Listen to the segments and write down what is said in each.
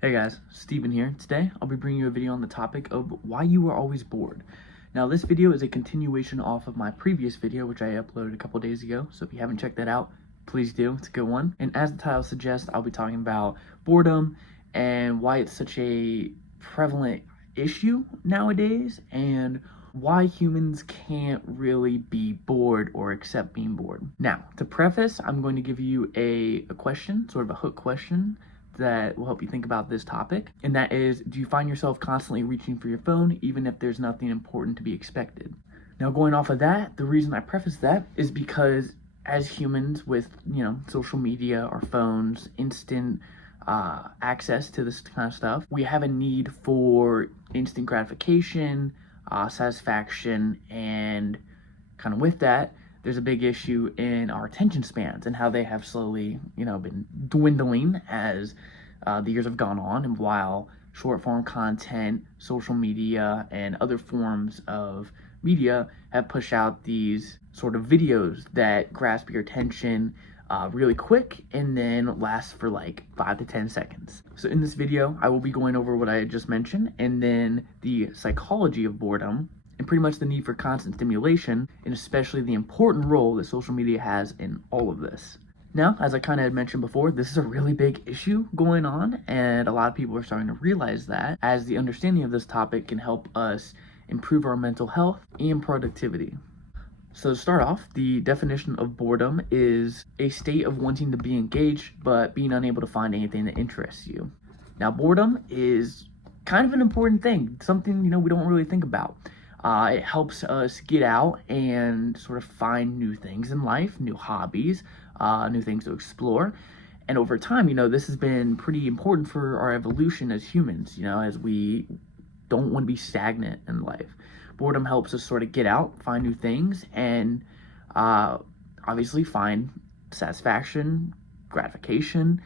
Hey guys, Steven here. Today, I'll be bringing you a video on the topic of why you are always bored. Now, this video is a continuation off of my previous video, which I uploaded a couple days ago, so if you haven't checked that out, please do. It's a good one. And as the title suggests, I'll be talking about boredom and why it's such a prevalent issue nowadays, and why humans can't really be bored or accept being bored. Now, to preface, I'm going to give you a question, sort of a hook question, that will help you think about this topic, and that is, do you find yourself constantly reaching for your phone even if there's nothing important to be expected? Now, going off of that, the reason I preface that is because as humans with, social media, our phones, instant access to this kind of stuff, we have a need for instant gratification, satisfaction, and kind of with that, there's a big issue in our attention spans and how they have slowly, been dwindling as the years have gone on. And while short form content, social media, and other forms of media have pushed out these sort of videos that grasp your attention really quick and then last for like 5 to 10 seconds. So in this video, I will be going over what I just mentioned, and then the psychology of boredom, and pretty much the need for constant stimulation, and especially the important role that social media has in all of this. Now, as I kind of had mentioned before, this is a really big issue going on, and a lot of people are starting to realize that, as the understanding of this topic can help us improve our mental health and productivity. So to start off, the definition of boredom is a state of wanting to be engaged, but being unable to find anything that interests you. Now, boredom is kind of an important thing, something, we don't really think about. It helps us get out and sort of find new things in life, new hobbies, new things to explore. And over time, this has been pretty important for our evolution as humans, as we don't want to be stagnant in life. Boredom helps us sort of get out, find new things, and obviously find satisfaction, gratification,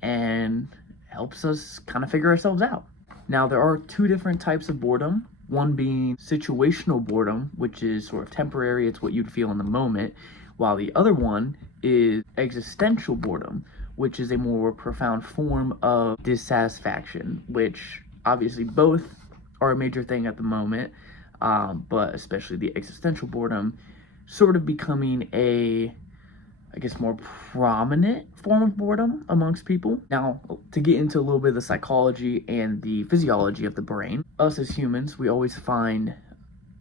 and helps us kind of figure ourselves out. Now, there are two different types of boredom. One being situational boredom, which is sort of temporary, it's what you'd feel in the moment, while the other one is existential boredom, which is a more profound form of dissatisfaction, which obviously both are a major thing at the moment, but especially the existential boredom sort of becoming more prominent form of boredom amongst people. Now, to get into a little bit of the psychology and the physiology of the brain, us as humans, we always find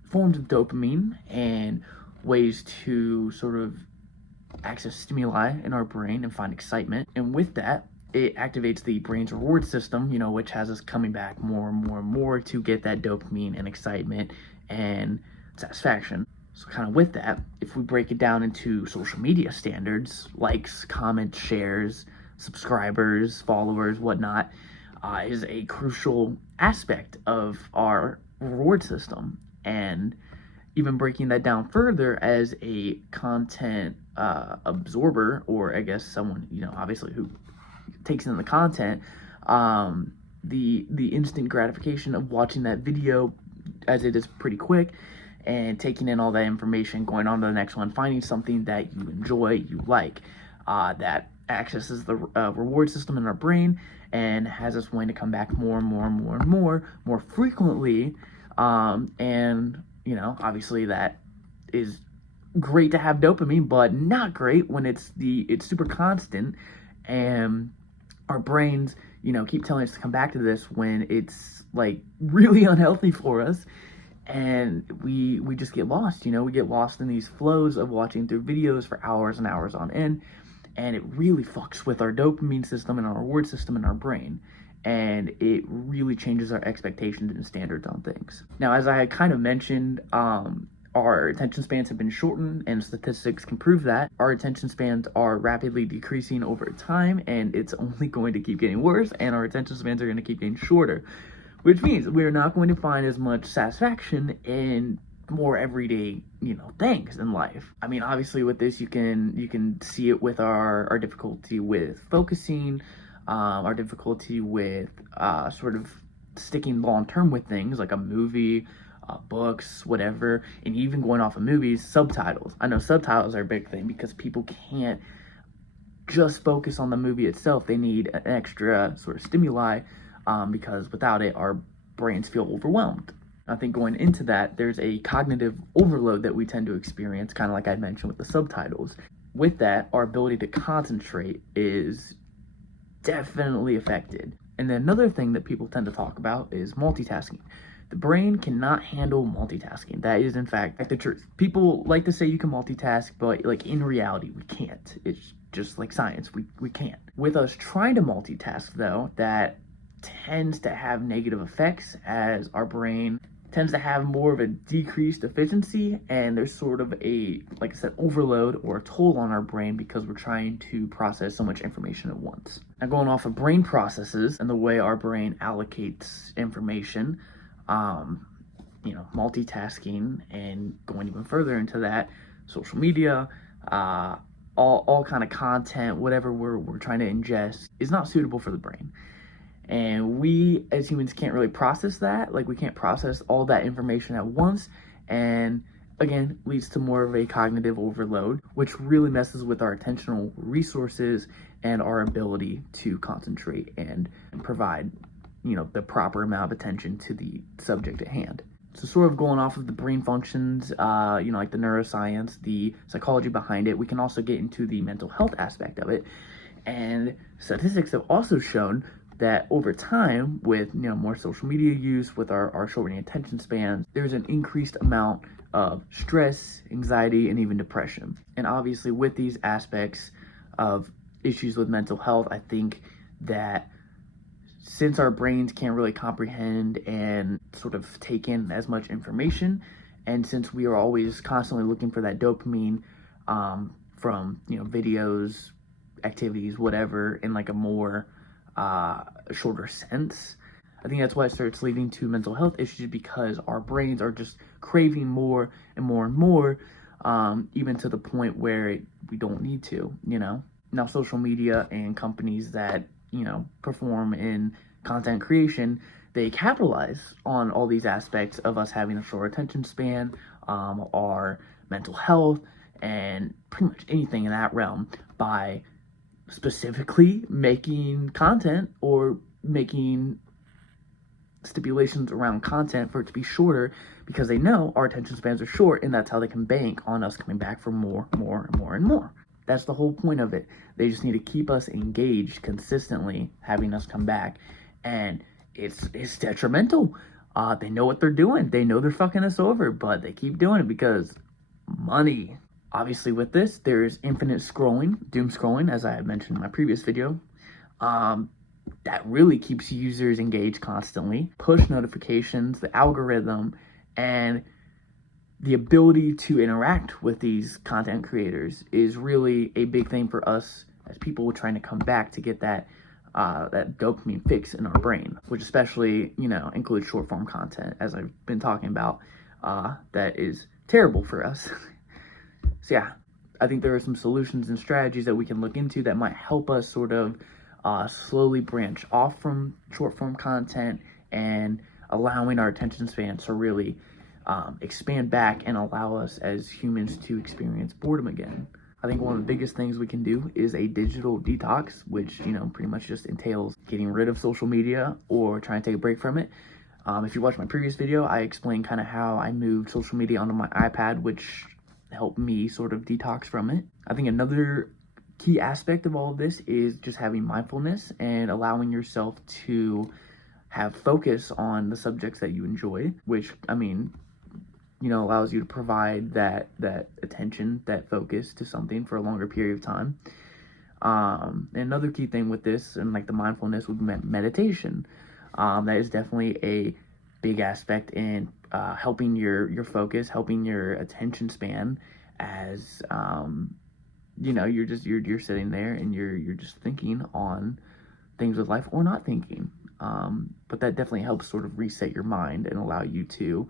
forms of dopamine and ways to sort of access stimuli in our brain and find excitement. And with that, it activates the brain's reward system, which has us coming back more and more and more to get that dopamine and excitement and satisfaction. So kind of with that, if we break it down into social media standards, likes, comments, shares, subscribers, followers, whatnot, is a crucial aspect of our reward system. And even breaking that down further as a content absorber, or I guess someone, obviously who takes in the content, the instant gratification of watching that video, as it is pretty quick, and taking in all that information, going on to the next one, finding something that you enjoy, you like, that accesses the reward system in our brain and has us wanting to come back more and more and more and more frequently. And, obviously that is great to have dopamine, but not great when it's super constant, and our brains, keep telling us to come back to this when it's like really unhealthy for us. And we just get lost, we get lost in these flows of watching through videos for hours and hours on end, and it really fucks with our dopamine system and our reward system in our brain, and it really changes our expectations and standards on things. Now, as I had kind of mentioned, our attention spans have been shortened, and statistics can prove that. Our attention spans are rapidly decreasing over time, and it's only going to keep getting worse, and our attention spans are going to keep getting shorter, which means we're not going to find as much satisfaction in more everyday, things in life. I mean, obviously with this, you can see it with our difficulty with focusing, our difficulty with sort of sticking long term with things like a movie, books, whatever, and even going off of movies, subtitles. I know subtitles are a big thing because people can't just focus on the movie itself. They need an extra sort of stimuli because without it, our brains feel overwhelmed. I think going into that, there's a cognitive overload that we tend to experience, kind of like I mentioned with the subtitles. With that, our ability to concentrate is definitely affected. And then another thing that people tend to talk about is multitasking. The brain cannot handle multitasking. That is, in fact, the truth. People like to say you can multitask, but like in reality, we can't. It's just like science. We can't. With us trying to multitask, though, that tends to have negative effects as our brain tends to have more of a decreased efficiency, and there's sort of a, like I said, overload or a toll on our brain because we're trying to process so much information at once. Now, going off of brain processes and the way our brain allocates information, multitasking and going even further into that, social media, all kind of content, whatever we're trying to ingest is not suitable for the brain. And we as humans can't really process that. Like, we can't process all that information at once, and again leads to more of a cognitive overload, which really messes with our attentional resources and our ability to concentrate and provide the proper amount of attention to the subject at hand. So sort of going off of the brain functions, like the neuroscience, the psychology behind it, we can also get into the mental health aspect of it. And statistics have also shown that over time, with more social media use, with our shortening attention spans, there's an increased amount of stress, anxiety, and even depression. And obviously with these aspects of issues with mental health, I think that since our brains can't really comprehend and sort of take in as much information, and since we are always constantly looking for that dopamine from videos, activities, whatever, in like a more shorter sense, I think that's why it starts leading to mental health issues, because our brains are just craving more and more and more, even to the point where we don't need to. Now social media and companies that perform in content creation, they capitalize on all these aspects of us having a short attention span, our mental health, and pretty much anything in that realm by specifically making content or making stipulations around content for it to be shorter, because they know our attention spans are short, and that's how they can bank on us coming back for more and more. That's the whole point of it. They just need to keep us engaged consistently, having us come back, and it's detrimental. They know what they're doing. They know they're fucking us over, but they keep doing it because money. Obviously with this, there's infinite scrolling, doom scrolling, as I had mentioned in my previous video. That really keeps users engaged constantly. Push notifications, the algorithm, and the ability to interact with these content creators is really a big thing for us as people trying to come back to get that dopamine fix in our brain, which especially, includes short form content, as I've been talking about, that is terrible for us. So yeah, I think there are some solutions and strategies that we can look into that might help us sort of slowly branch off from short form content and allowing our attention spans to really expand back and allow us as humans to experience boredom again. I think one of the biggest things we can do is a digital detox, which, pretty much just entails getting rid of social media or trying to take a break from it. If you watched my previous video, I explained kind of how I moved social media onto my iPad, which helped me sort of detox from it. I think another key aspect of all of this is just having mindfulness and allowing yourself to have focus on the subjects that you enjoy, which, allows you to provide that attention, that focus to something for a longer period of time. Another key thing with this and like the mindfulness would be meditation. That is definitely a big aspect in helping your focus, helping your attention span, as you're sitting there and you're just thinking on things with life or not thinking. But that definitely helps sort of reset your mind and allow you to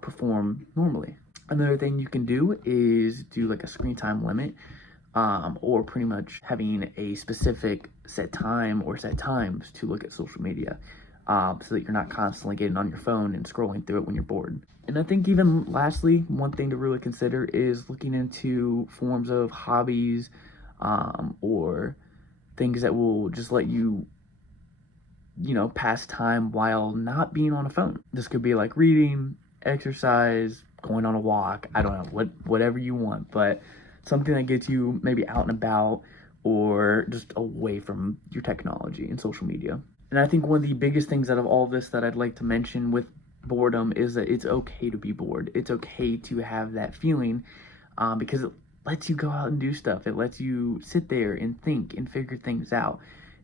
perform normally. Another thing you can do is do like a screen time limit, or pretty much having a specific set time or set times to look at social media, so that you're not constantly getting on your phone and scrolling through it when you're bored. And I think even lastly, one thing to really consider is looking into forms of hobbies, or things that will just let you pass time while not being on a phone. This could be like reading, exercise, going on a walk. I don't know, whatever you want, but something that gets you maybe out and about or just away from your technology and social media. And I think one of the biggest things out of all this that I'd like to mention with boredom is that it's okay to be bored. It's okay to have that feeling, because it lets you go out and do stuff. It lets you sit there and think and figure things out,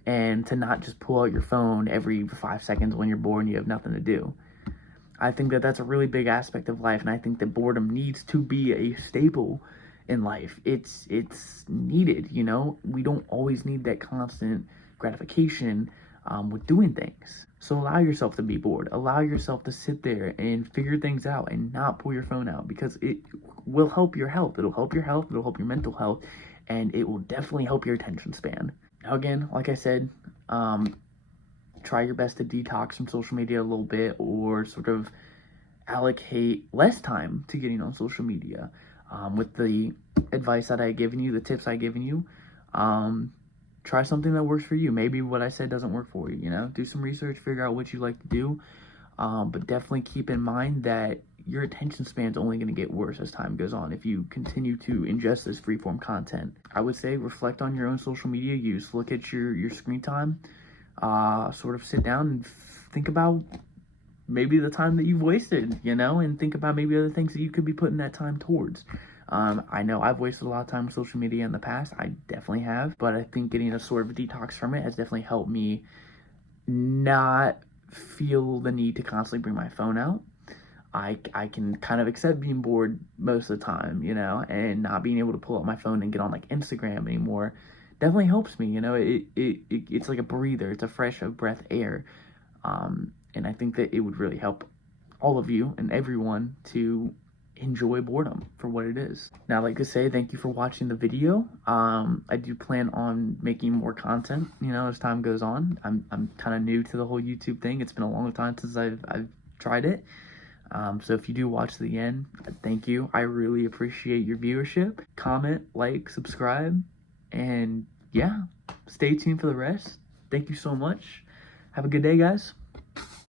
and to not just pull out your phone every 5 seconds when you're bored and you have nothing to do. I think that that's a really big aspect of life, and I think that boredom needs to be a staple in life. It's needed, We don't always need that constant gratification with doing things. So allow yourself to be bored. Allow yourself to sit there and figure things out and not pull your phone out, because it will help your health. It'll help your health. It'll help your mental health, and it will definitely help your attention span. Now, again, like I said, try your best to detox from social media a little bit, or sort of allocate less time to getting on social media. With the advice that I've given you, the tips I've given you, try something that works for you. Maybe what I said doesn't work for you, do some research, figure out what you like to do, but definitely keep in mind that your attention span is only going to get worse as time goes on if you continue to ingest this freeform content. I would say reflect on your own social media use. Look at your screen time, sort of sit down and think about maybe the time that you've wasted, and think about maybe other things that you could be putting that time towards. I know I've wasted a lot of time with social media in the past. I definitely have, but I think getting a sort of detox from it has definitely helped me not feel the need to constantly bring my phone out. I can kind of accept being bored most of the time, and not being able to pull out my phone and get on like Instagram anymore definitely helps me. It's like a breather. It's a fresh of breath air. And I think that it would really help all of you and everyone to enjoy boredom for what it is. Now, I'd like to say thank you for watching the video. I do plan on making more content, as time goes on. I'm kind of new to the whole YouTube thing. It's been a long time since I've tried it. So if you do watch to the end, thank you. I really appreciate your viewership. Comment, like, subscribe, and yeah, stay tuned for the rest. Thank you so much. Have a good day, guys.